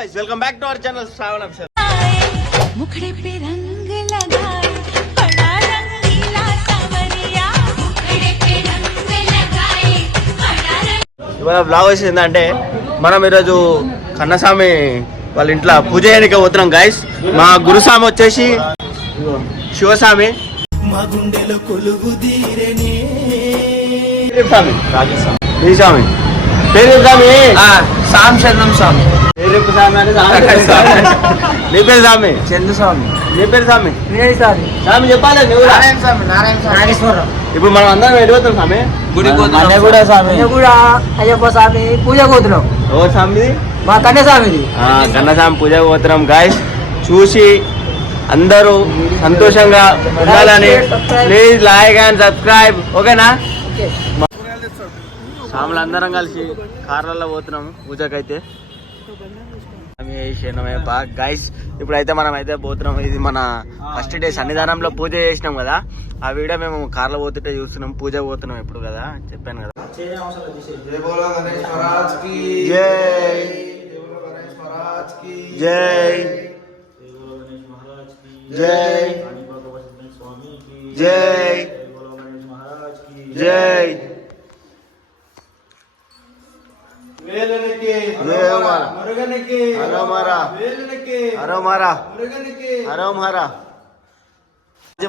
guys, welcome back to our channel Shravan Abhishek. मुखड़े पे रंग लगाए बड़ा रंगीला सावरिया मुखड़े पे रंग लगाए बड़ा रंग ఇవాళ బ్లాగ్ వచ్చిందంటే మనం ఈరోజు కన్నస్వామి వాళ్ళ ఇంట్లో పూజ చేయడానికి పోతున్నాం గైస్. మా గురుస్వామి వచ్చేసి శివస్వామి, మా గుండెలో కొలువు తీరేనే స్వామి రాజస్వామి స్వామి పేరు స్వామి సామ్ చంద్రం స్వామి. పేరు స్వామి అంటే నీ పేరు స్వామి చంద్ర స్వామి. నీ పేరు స్వామి స్వామి చెప్పాలి నువ్వు. నారాయణ స్వామి. నాగేశ్వరరావు. ఇప్పుడు మనం అందరం వెళ్ళిపోతాం స్వామి గుడి కూడా స్వామి కూడా అయ్యప్ప స్వామి పూజ పోతున్నాం. ఓ స్వామి మా కన్యస్వామిది. కన్నస్వామి పూజ పోతున్నాం గాయస్. చూసి అందరూ సంతోషంగా ఉండాలని ప్లీజ్ లైక్ అండ్ సబ్స్క్రైబ్. ఓకేనా? స్వాములు అందరం కలిసి కార్లలో పోతున్నాము పూజకైతే. గైస్ ఇప్పుడైతే మనం అయితే పోతున్నాం. ఇది మన ఫస్ట్ డే సన్నిధానంలో పూజ చేసినాం కదా, ఆ వీడియో మేము కార్లో పోతుంటే చూస్తున్నాం. పూజ పోతున్నాం ఇప్పుడు కదా, చెప్పాను కదా. జై జై జై జై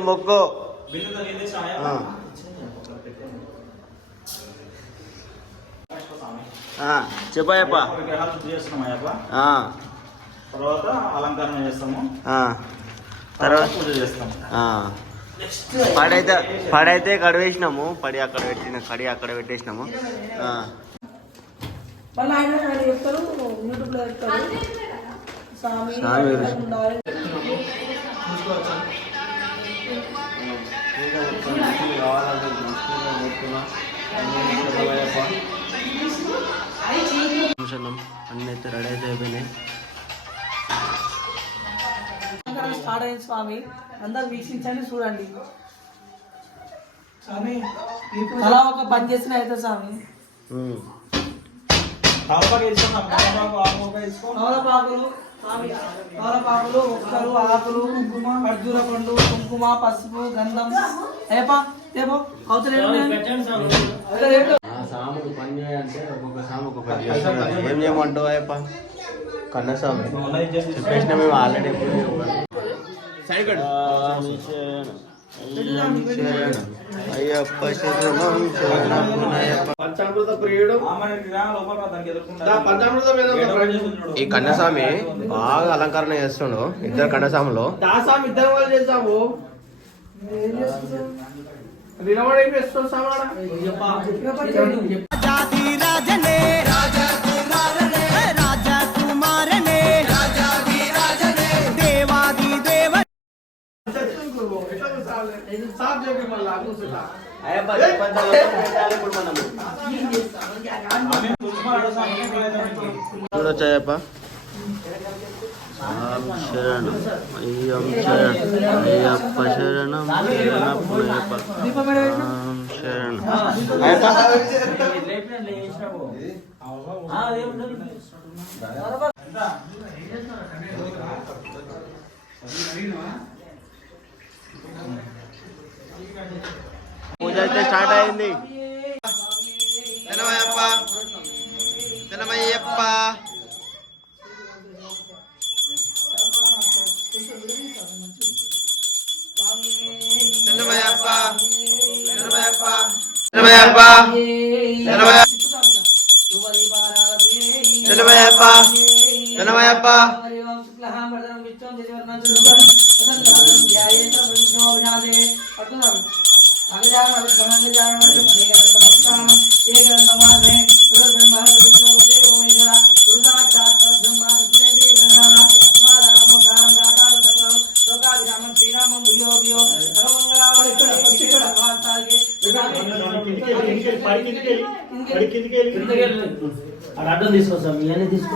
మొక్కు చెప్పయ్యప్ప. తర్వాత అలంకరణ చేస్తాము, తర్వాత పూజ చేస్తాము. పడైతే కడివేసినాము. పడి అక్కడ పెట్టిన కడి అక్కడ పెట్టేసినాము. అన్నీ అయితే రెడీ అయితే అయిపోయినాయి. స్టార్ట్ అయింది స్వామి. అందరు వీక్షించండి, చూడండి. స్వామి అలా ఒక పని చేసిన అయితే స్వామి తమలపాకులు ఒక్కరు ఆకులు కుంకుమ ఖర్జూర పండు కుంకుమ పసుపు గంధం సాముకు పని చేయాలంటే ఒక్కొక్క సాము ఒక్కొక్క ఏం చేయమంటావు అయ్యప్ప? కన్నస్వామి చెప్పేసిన మేము ఆల్రెడీ అయ్యప్ప శరణం శరణం పంచామృత ప్రియుడు. ఈ కన్నస్వామి బాగా అలంకరణ చేస్తుండు. ఇద్దరు కన్నస్వాములు దాసామి ఇద్దరు వాళ్ళు చేసాము. చూడొచ్చాయప్ప. శరణం అయ్యం శరణం అయ్యప్ప శరణం శరణప్పయ్యప్ప శరణం అయ్యప్ప. పూజ అయితే స్టార్ట్ అయింది. జనమయ్యప్ప జనమయ్యప్ప జనమయ్యప్ప జనమయ్యప్ప జనమయ్యప్ప జనమయ్యప్ప జనమయ్యప్ప అడ్డం తీసుకోవచ్చా? ఇవన్నీ తీసుకో.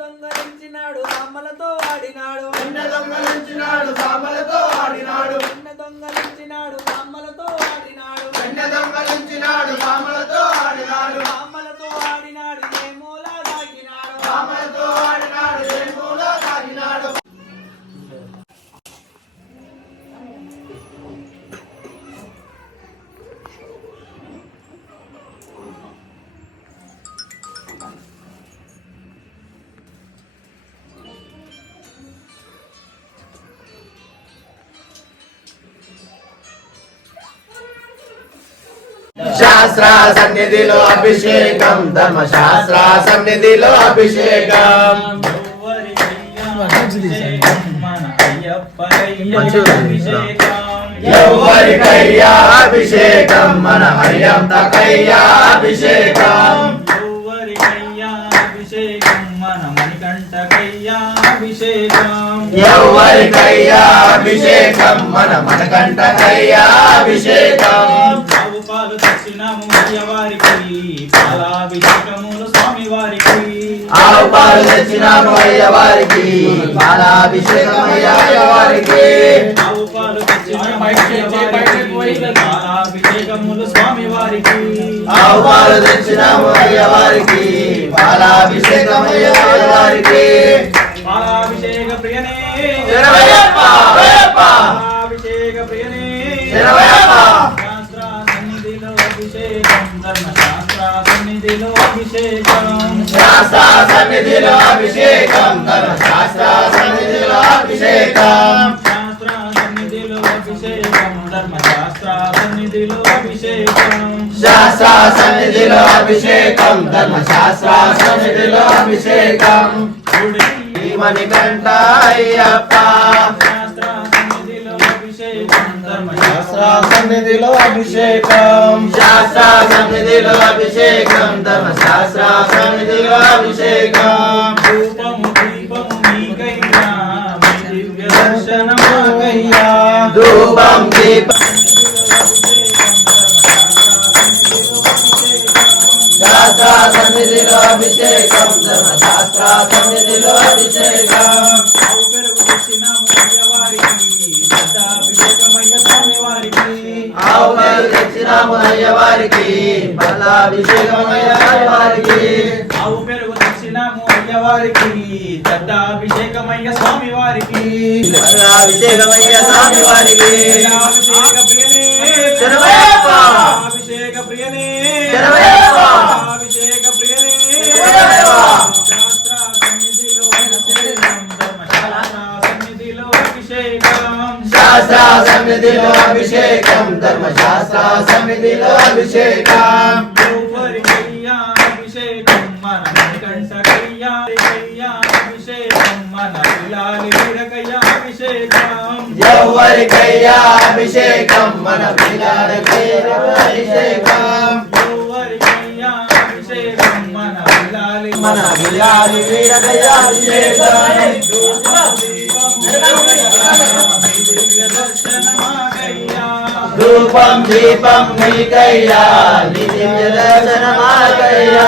దొంగలించినాడు సామలతో ఆడినాడు దొంగలించినాడు సామలతో ఆడినాడు దొంగలించినాడు సామలతో ఆడినాడు దొంగలించినాడు సామలతో ఆడినాడు సామలతో ఆడినాడు ఏ మూల దాగినాడు సామలతో ఆడినాడు ఏ మూల దాగినాడు శాస్త్ర సన్నిధిలో అభిషేకం ధర్మశాస్త్ర సన్నిధిలో అభిషేకం ఎవరికయ్యా అభిషేకం మన అయ్యంతకయ్యా అభిషేకం ఎవరికయ్యా అభిషేకం మన మనకంటకయ్యా అభిషేకం పాలు తెచ్చినాము అయ్యవారికి పాలాభిషేకములు స్వామి వారికి ఆవు పాలు తెచ్చినాము అయ్యవారికి పాలాభిషేకం అయ్యవారికి ఆవు పాలు తెచ్చినాము అయ్యవారికి పాలాభిషేకములు స్వామి వారికి ఆవు పాలు తెచ్చినాము అయ్యవారికి పాలాభిషేకం అయ్యవారికి పాలాభిషేక ప్రియనే శరణమయ్యప్ప పాలాభిషేక ప్రియనే శరణమయ్యప్ప ధర్మశాస్త్ర సన్నిధిలో అభిషేకం శాస్త్ర సన్నిధిలో అభిషేకం ధర్మశాస్త్ర సన్నిధిలో అభిషేకం శాస్త్ర సన్నిధిలో అభిషేకం ధర్మశాస్త్ర సన్నిధిలో అభిషేకం శాస్త్ర సన్నిధిలో అభిషేకం ధర్మశాస్త్ర సన్నిధిలో అభిషేకం మణికంఠ అయ్యప్ప శాస్త్ర సన్నిధిలో అభిషేకం ధర్మశాస్త్ర సన్నిధిలో అభిషేకం శాస్త్ర సన్నిధిలో అభిషేకం ధర్మశాస్త్ర సన్నిధిలో అభిషేకం రూపము దీపము మీకయ్యా మీ దివ్య దర్శనమాకయ్యా ధూపం దీపం శాస్త్ర సన్నిధిలో అభిషేకం ధర్మశాస్త్ర సన్నిధిలో అభిషేకం ఆవు పెరుగు తెచ్చినాము అయ్యవారికి దత్తాభిషేకమయ్య స్వామి వారికి ఆవు పాలు తెచ్చినాము అయ్యవారికి పాలాభిషేకం అయ్యవారికి ఆవు పెరుగు తెచ్చినాము అయ్యవారికి దత్తాభిషేకమయ్య స్వామి వారికి పాలాభిషేకం అయ్య స్వామి వారికి అభిషేక ప్రియనే శరణమయ్యప్ప అభిషేక ప్రియనే శరణమయ్యప్ప అభిషేక ప్రియనే శాస్త్ర సన్నిధిలో అభిషేకం ధర్మశాస్త్ర సన్నిధిలో అభిషేకం శాస్త్ర సన్నిధిలో అభిషేకం ధర్మశాస్త్ర సన్నిధిలో అభిషేకం ఎవరికయ్యా అభిషేకం మన మణికంఠకయ్యా అభిషేకం మన పిలాలి వీరకయ్యా అభిషేకం ఎవరికయ్యా అభిషేకం మన పిల్లాడికయ్యా అభిషేకం ఎవరికయ్యా అభిషేకం మన పిలాలి మన పిల్లాడి వీరకయ్యా అభిషేకం రూపం దీపం నీకయ్యా నీ దివ్య దర్శనమాకయ్యా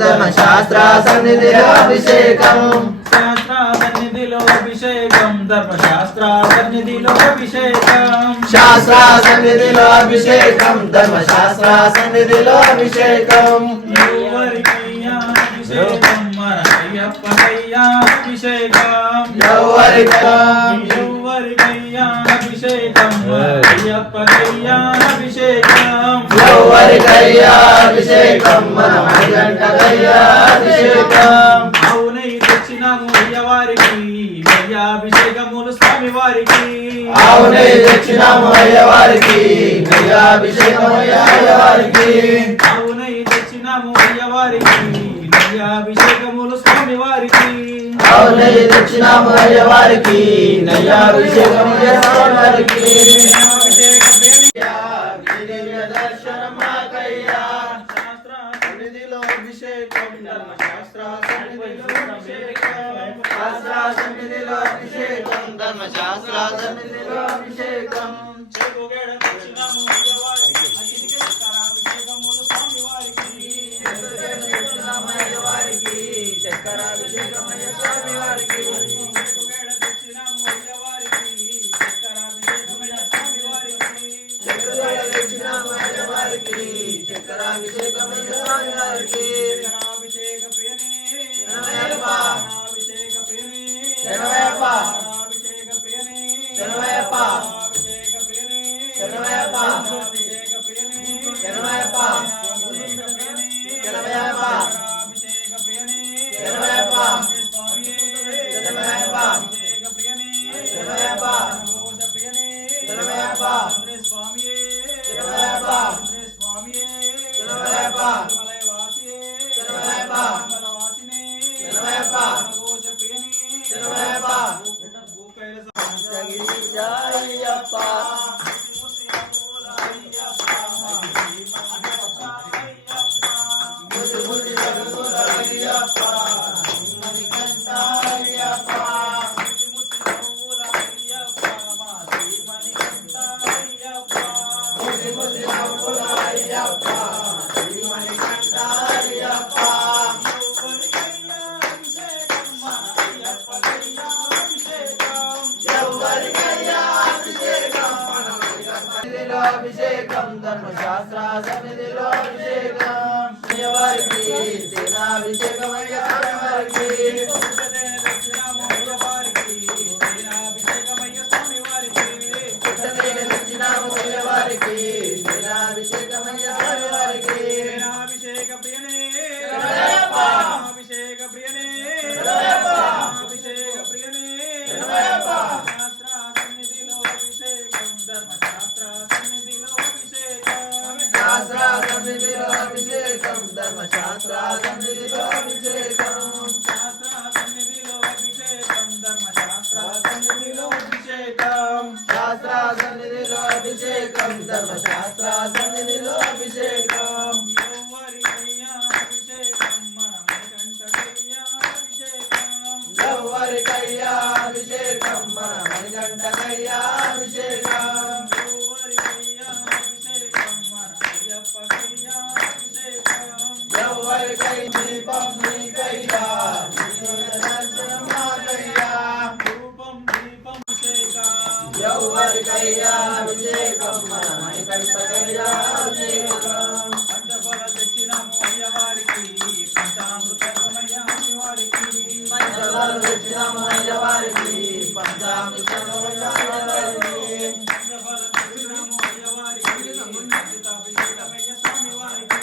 ధర్మశాస్త్ర సన్నిధిలో అభిషేకం శాస్త్ర సన్నిధిలో అభిషేకం ధర్మశాస్త్ర సన్నిధిలో అభిషేకం శాస్త్ర సన్నిధిలో అభిషేకం ధర్మశాస్త్ర సన్నిధిలో అభిషేకం ఎవరికయ్యా అభిషేకం మన అయ్యప్పకయ్యా అభిషేకం ఎవరికయ్యా అభిషేకం అయ్యప్పకయ్యా అభిషేకం ఎవరికయ్యా అభిషేకం మన మణికంఠకయ్యా అభిషేకం అవునై తెచ్చినాము అయ్యవారికి అభిషేకములు స్వామి వారికి అవునే తెచ్చినాము అయ్యవారికి అభిషేకం అయ్యవారికి అవునై తెచ్చినాము అయ్యవారికి అభిషేకములు స్వామి వారికి అవునే తెచ్చినాము అయ్యవారికి నయ్యాభిషేకం అయ్యవారికి అభిషేక ప్రేమి దివ్య దర్శనమాకయ్యా శాస్త్ర సన్నిధిలో అభిషేకం ధర్మశాస్త్ర సన్నిధిలో అభిషేకం శాస్త్ర సన్నిధిలో అభిషేకం ధర్మశాస్త్ర సన్నిధిలో అభిషేకం చెరుకు గేడ తెచ్చినాము స్వామి వారికి వేళ తెచ్చినాము అయ్యవారికి చక్కరాభిషేకమయ్య స్వామి వారికి తెచ్చినాము అయ్యవారికి చక్రాభిషేకమయ్య స్వామి వారికి చక్రాభిషేక ప్రియనే శరణమయ్యప్ప అభిషేక ప్రియనే శరణమయ్యప్ప అభిషేక ప్రియనే శరణమయ్యప్ప అభిషేక ప్రియనే శరణమయ్యప్ప అభిషేక ప్రియనే శరణమయ్యప్ప అభిషేక ప్రియనే శరణమయ్యప్ప అభిషేక ప్రియనే శరణమయ్యప్ప స్వామియే శరణమయ్యప్ప అభిషేక ప్రియనే శరణమయ్యప్ప ఘోష ప్రియనే శరణమయ్యప్ప స్వామియే శరణమయ్యప్ప స్వామియే శరణమయ్యప్ప మలయవాసియే శరణమయ్యప్ప మలవాసినే శరణమయ్యప్ప ఘోష ప్రియనే శరణమయ్యప్ప భూకైల గిరిజాయప్ప అయ్యప్ప మణికంఠాయప్ప అయ్యప్ప మణికంఠాయప్ప ఎవరికయ్యా అభిషేకం మన సన్నిధిలో అభిషేకం ధర్మశాస్త్ర సన్నిధిలో అభిషేకం ఎవరికి సేనాభిషేకం అయ్యా వారికి తెచ్చినాము వారికి సేనాభిషేకం అయ్యా వారికి అభిషేక ప్రియనే శరణమయ్యప్ప అభిషేక ప్రియనే శరణమయ్యప్ప అభిషేక ప్రియనే శరణమయ్యప్ప శాస్త్ర సన్నిధిలో అభిషేకం ధర్మశాస్త్ర సన్నిధిలో అభిషేకం శాస్త్ర సన్నిధిలో అభిషేకం ధర్మశాస్త్ర సన్నిధిలో అభిషేకం శాస్త్ర సన్నిధిలో అభిషేకం ధర్మశాస్త్ర సన్నిధిలో అభిషేకం శాస్త్ర సన్నిధిలో అభిషేకం ధర్మశాస్త్ర సన్నిధిలో అభిషేకం ఎవరికయ్యా అభిషేకం మన మణికంఠకయ్యా అభిషేకం ఎవరికయ్యా అభిషేకం మన మణికంఠకయ్యా అభిషేకం ఎవరికయ్యా అభిషేకం మన అయ్యప్పకయ్యా అభిషేకం ఎవరికై దీపం నీకయ్యా దర్శనం మాకయ్యా రూపం దీపం అభిషేకం ఎవరికయ్యా అభిషేకం మన మణికంఠకయ్యా అభిషేకం పంచఫల తెచ్చినాము అయ్యవారికి పంచామృతమయ్య వారికి పంచబలు తెచ్చినాము అయ్యవారికి పంచామృతమయ్య వారికి పంచఫల తెచ్చినాము అయ్యవారికి పంచితాభిషేకమయ్య స్వామి వారికి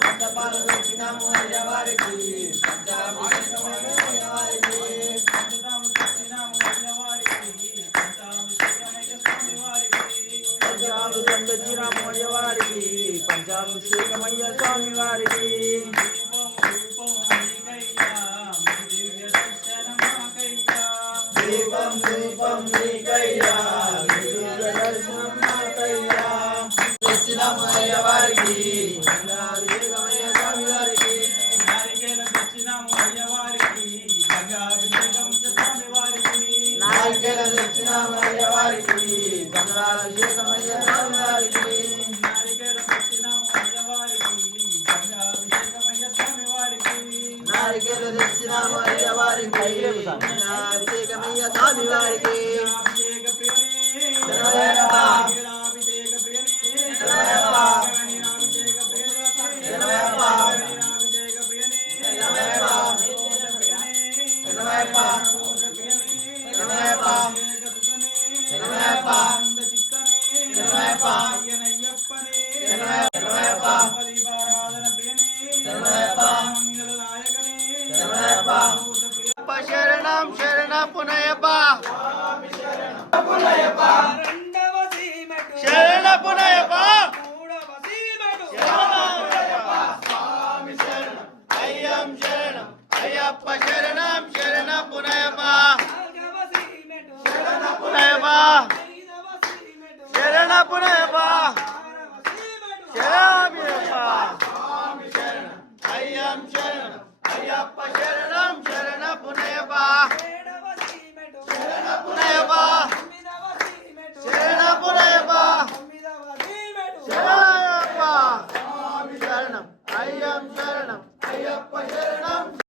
పంచపాలు తెచ్చినాము అయ్యవారికి పంచాభిషేకమయ్య వారికి పంచతాము తెచ్చినాము అయ్యవారికి పంచాభిషేకమయ్య స్వామి వారికి పంచామృతం తెచ్చినాము అయ్యవారికి పంచాభిషేకమయ్య స్వామి వారికి దీపం రూపం నీకయ్యా మీ దివ్య దర్శనమాకయ్యా దీపం దీపం నీకయ్యా దివ్య దర్శనం మాకయ్యా తెచ్చినాము అయ్యవారికి పంచాభిషేకమయ్య స్వామి వారికి నారికేల తెచ్చినాము అయ్యవారికి గంగాభిషేకం స్వామి వారికి నారికేల తెచ్చినాము అయ్యవారికి పంచాభిషేకమయ్య స్వామి వారికి నారికేల తెచ్చినాము అయ్యవారికి గంగాభిషేకమయ్య స్వామి వారికి నారికేల తెచ్చినాము అయ్యవారికి పంచాభిషేకమయ్య స్వామి వారికి అభిషేక ప్రియనే శరణమయ్యప్ప అభిషేక ప్రియనే శరణమయ్యప్ప అభిషేక ప్రియనే శరణమయ్యప్ప అభిషేక ప్రియనే శరణమయ్యప్ప శరణమయ్యప్ప శరణమయ్యప్ప శరణమయ్యప్ప శరణమయ్యప్ప అయ్యనయ్యప్పనే శరణమయ్యప్ప దీపారాధన ప్రియనే శరణమయ్యప్ప మంగళదాయకనే శరణమయ్యప్ప శరణం శరణపునయప్ప రెండవ సీమెటు శరణపునయప్ప మూడవ సీమెటు స్వామి శరణం అయ్యం శరణం అయ్యప్ప శరణం శరణపునయప్ప నాలుగవ సీమెటు శరణపునయప్ప ఐదవ సీమెటు శరణపునయప్ప ఆరవ సీమెటు శరణమయ్యప్ప స్వామి శరణం అయ్యం శరణం అయ్యప్ప శరణం